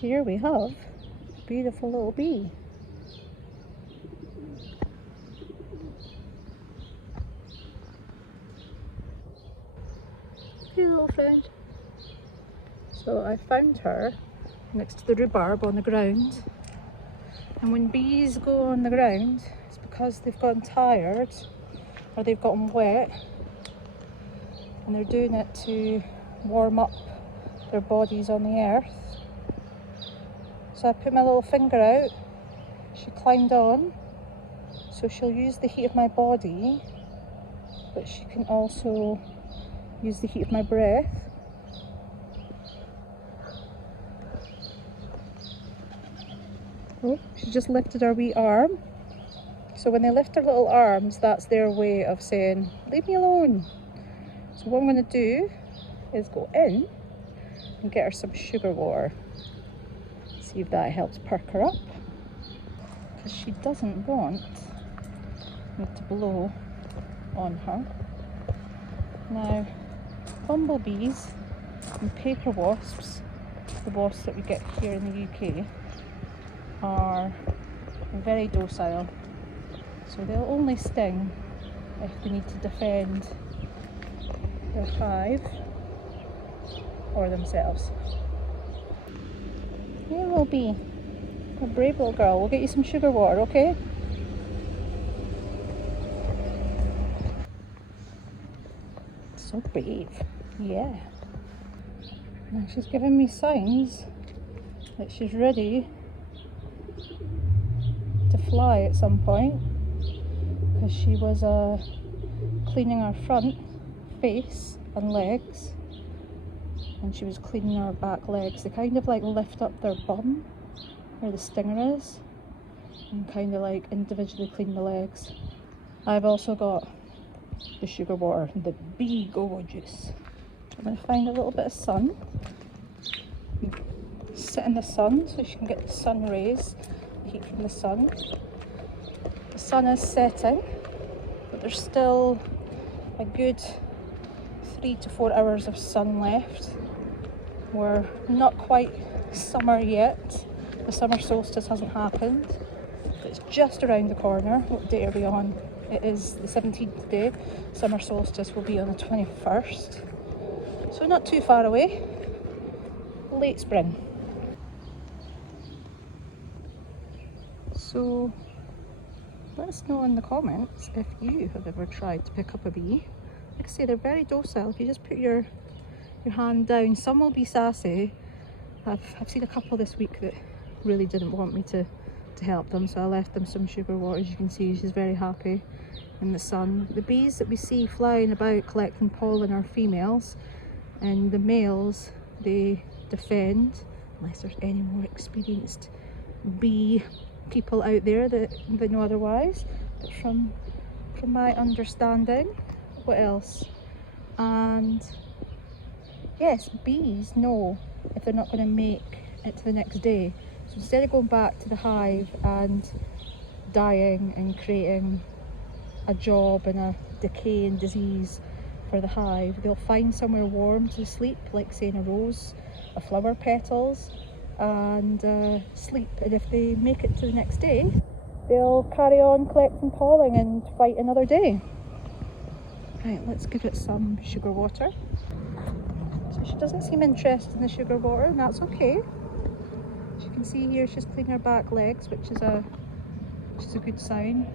Here we have a beautiful little bee. Hey little friend. So I found her next to the rhubarb on the ground, and when bees go on the ground it's because they've gotten tired or they've gotten wet, and they're doing it to warm up their bodies on the earth. So I put my little finger out, she climbed on, so she'll use the heat of my body, but she can also use the heat of my breath. Oh, she just lifted her wee arm. So when they lift their little arms, that's their way of saying, leave me alone. So what I'm going to do is go in and get her some sugar water. See if that helps perk her up. Because she doesn't want me to blow on her. Now, bumblebees and paper wasps, the wasps that we get here in the UK, are very docile. So they'll only sting if they need to defend their hive or themselves. Here will be a brave little girl. We'll get you some sugar water, okay? So brave, yeah. Now she's giving me signs that she's ready to fly at some point, because she was cleaning her front face and legs, and she was cleaning her back legs. They kind of like lift up their bum where the stinger is and kind of like individually clean the legs. I've also got the sugar water, the bee go juice. I'm going to find a little bit of sun, sit in the sun so she can get the sun rays, the heat from the sun. The sun is setting, but there's still a good 3 to 4 hours of sun left. We're not quite summer yet. The summer solstice hasn't happened, but it's just around the corner. What day are we on? It is the 17th day. Summer solstice will be on the 21st. So not too far away. Late spring. So let us know in the comments if you have ever tried to pick up a bee. Like I say, they're very docile. If you just put your hand down, some will be sassy. I've seen a couple this week that really didn't want me to help them, so I left them some sugar water. As you can see, she's very happy in the sun. The bees that we see flying about collecting pollen are females, and the males, they defend, unless there's any more experienced bee people out there that know otherwise. But from my understanding, what else? And yes, bees know if they're not going to make it to the next day. So instead of going back to the hive and dying and creating a job and a decay and disease for the hive, they'll find somewhere warm to sleep, like say in a rose, a flower petals, and sleep. And if they make it to the next day, they'll carry on collecting pollen and fight another day. Right, let's give it some sugar water. So she doesn't seem interested in the sugar water, and that's okay. As you can see here, she's cleaning her back legs, which is a good sign.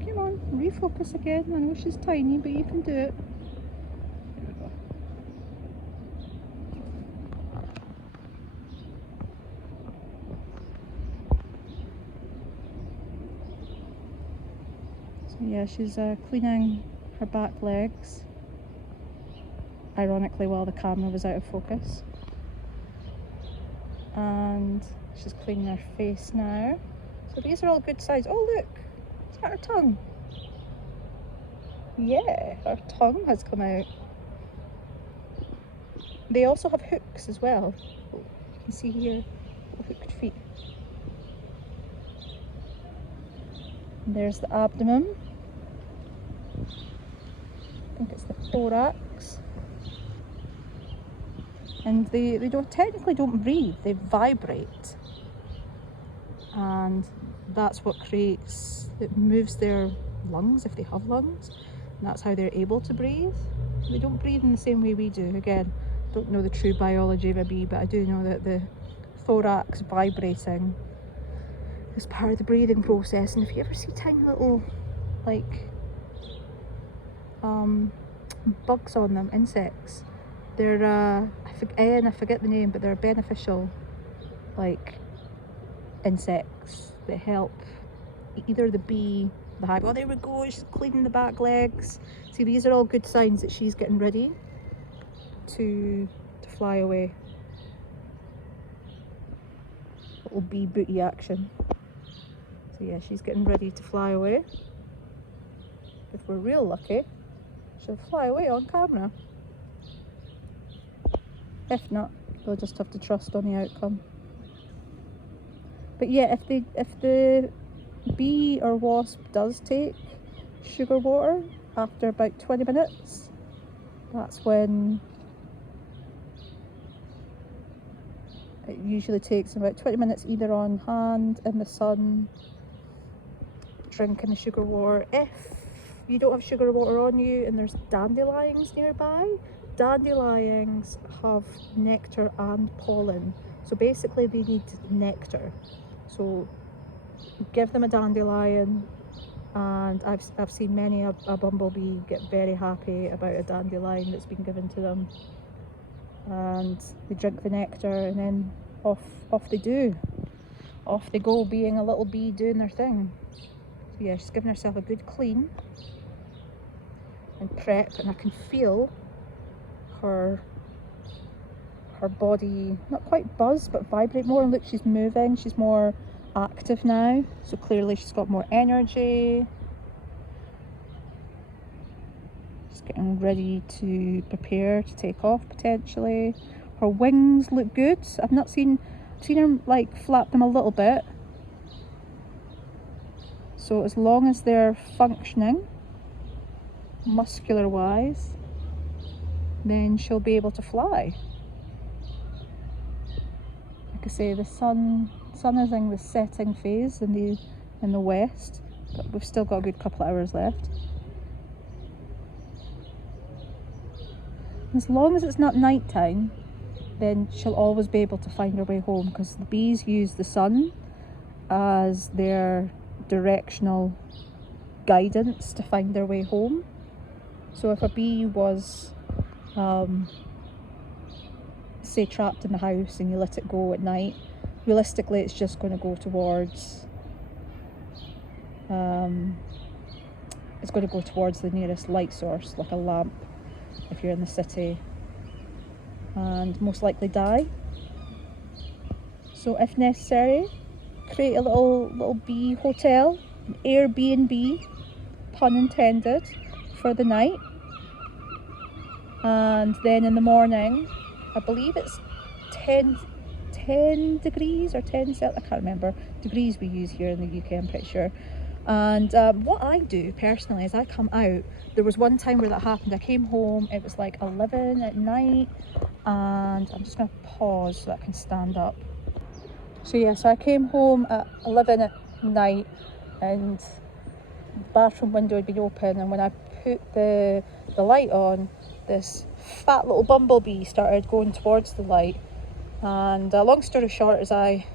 Come on, refocus again. I know she's tiny, but you can do it. There we go. So yeah, she's cleaning her back legs, ironically while the camera was out of focus. And she's cleaning her face now. So these are all good signs. Oh look, is that her tongue? Yeah, her tongue has come out. They also have hooks as well. You can see here, hooked feet. And there's the abdomen. I think it's the thorax. And they technically don't breathe, they vibrate. And that's what it moves their lungs, if they have lungs. And that's how they're able to breathe. They don't breathe in the same way we do. Again, don't know the true biology of a bee, but I do know that the thorax vibrating is part of the breathing process. And if you ever see tiny little, like, bugs on them, insects, they're, I forget the name, but they're beneficial, like, insects that help either the bee, the hive. Oh, there we go, she's cleaning the back legs. See, these are all good signs that she's getting ready to fly away. Little bee booty action. So yeah, she's getting ready to fly away. If we're real lucky, she'll fly away on camera. If not, we'll just have to trust on the outcome. But yeah, if the bee or wasp does take sugar water after about 20 minutes, that's when it usually takes about 20 minutes either on hand in the sun drinking the sugar water. If you don't have sugar water on you and there's dandelions nearby, dandelions have nectar and pollen, so basically they need nectar. So give them a dandelion, and I've seen many a bumblebee get very happy about a dandelion that's been given to them, and they drink the nectar, and then off they go, being a little bee doing their thing. So yeah, she's giving herself a good clean and prep, and I can feel her body not quite buzz but vibrate more. And look, she's moving, she's more active now, so clearly she's got more energy. She's getting ready to prepare to take off potentially. Her wings look good. I've seen her like flap them a little bit, so as long as they're functioning muscular wise, then she'll be able to fly. Like I say, the sun is in the setting phase in the west, but we've still got a good couple of hours left. As long as it's not night time, then she'll always be able to find her way home, because the bees use the sun as their directional guidance to find their way home. So if a bee was say trapped in the house and you let it go at night, realistically it's just going to go towards the nearest light source, like a lamp if you're in the city, and most likely die. So if necessary, create a little bee hotel, an Airbnb, pun intended, for the night. And then in the morning, I believe it's 10 degrees or 10 Celsius, I can't remember degrees we use here in the UK, I'm pretty sure. And what I do personally is I come out. There was one time where that happened. I came home, it was like 11 at night, and I'm just going to pause so that I can stand up. So yeah, so I came home at 11 at night, and the bathroom window had been open, and when I put the light on, this fat little bumblebee started going towards the light. And long story short is I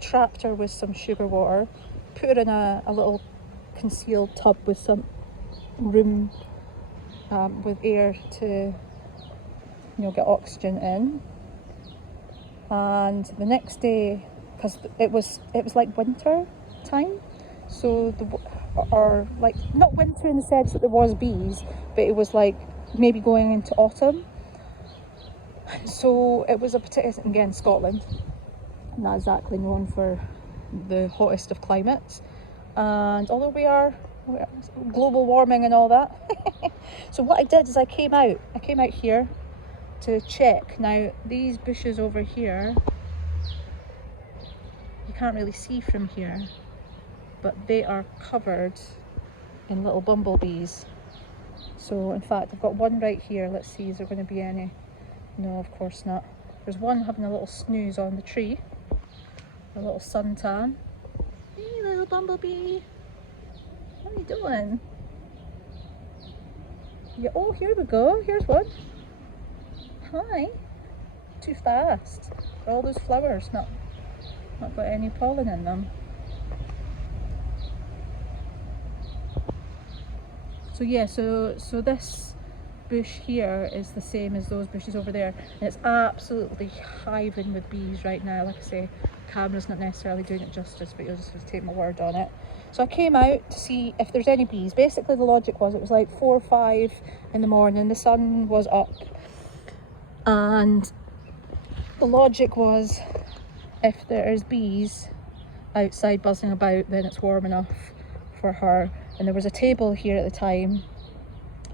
trapped her with some sugar water, put her in a little concealed tub with some room with air to get oxygen in. And the next day, because it was like winter time, so or like not winter in the sense that there was bees, but it was like maybe going into autumn. So it was a particular, again, Scotland, not exactly known for the hottest of climates, and although we are global warming and all that. So what I did is I came out here to check. Now these bushes over here, you can't really see from here, but they are covered in little bumblebees. So in fact I've got one right here. Let's see, is there going to be any? No, of course not. There's one having a little snooze on the tree, a little suntan. Hey little bumblebee, what are you doing? Yeah, oh, here we go, here's one. Hi. Too fast. All those flowers not got any pollen in them. So yeah, so this bush here is the same as those bushes over there, and it's absolutely hiving with bees right now. Like I say, camera's not necessarily doing it justice, but you'll just have to take my word on it. So I came out to see if there's any bees. Basically the logic was, it was like 4 or 5 in the morning, the sun was up, and the logic was, if there's bees outside buzzing about, then it's warm enough for her. And there was a table here at the time,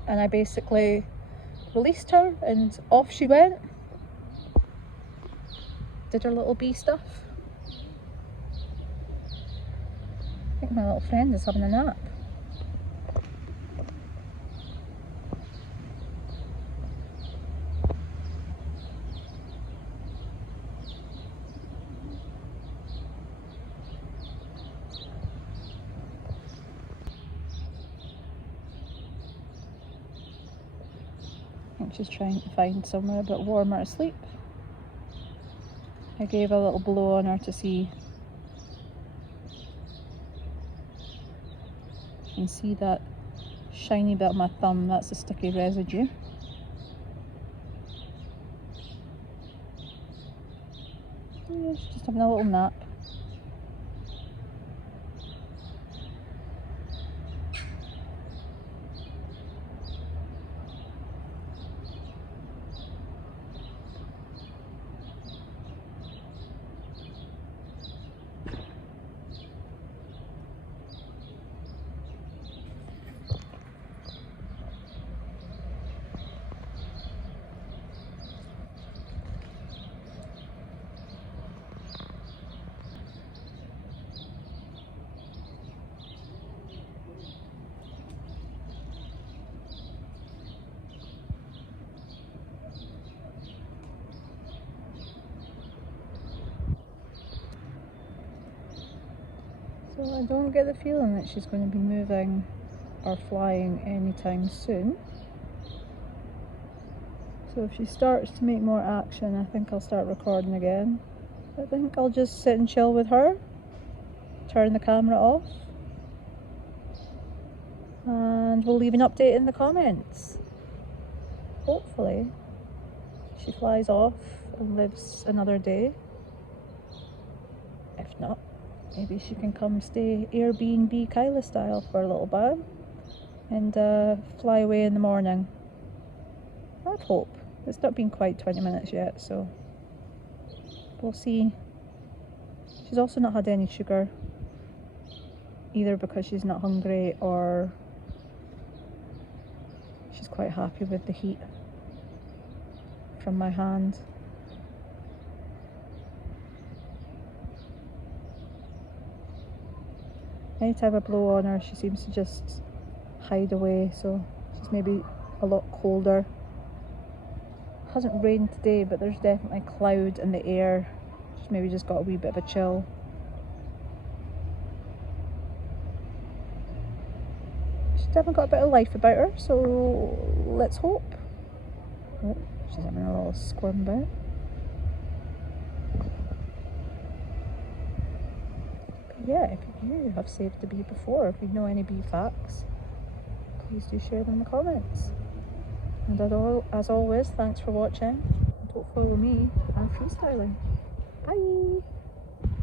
and I basically released her and off she went. Did her little bee stuff. I think my little friend is having a nap. I think she's trying to find somewhere a bit warmer to sleep. I gave a little blow on her to see. You can see that shiny bit on my thumb, that's the sticky residue. Yeah, she's just having a little nap. So I don't get the feeling that she's going to be moving or flying anytime soon. So if she starts to make more action, I think I'll start recording again. I think I'll just sit and chill with her, turn the camera off, and we'll leave an update in the comments. Hopefully she flies off and lives another day. If not, maybe she can come stay Airbnb Kyla style for a little bit and fly away in the morning. I'd hope. It's not been quite 20 minutes yet, so we'll see. She's also not had any sugar, either because she's not hungry or she's quite happy with the heat from my hand. Anytime I blow on her, she seems to just hide away, so she's maybe a lot colder. It hasn't rained today, but there's definitely cloud in the air. She's maybe just got a wee bit of a chill. She's definitely got a bit of life about her, so let's hope. Oh, she's having a little squirm about. Yeah, if you have saved a bee before, if you know any bee facts, please do share them in the comments. And as always, thanks for watching, and don't follow me, I'm freestyling. Bye!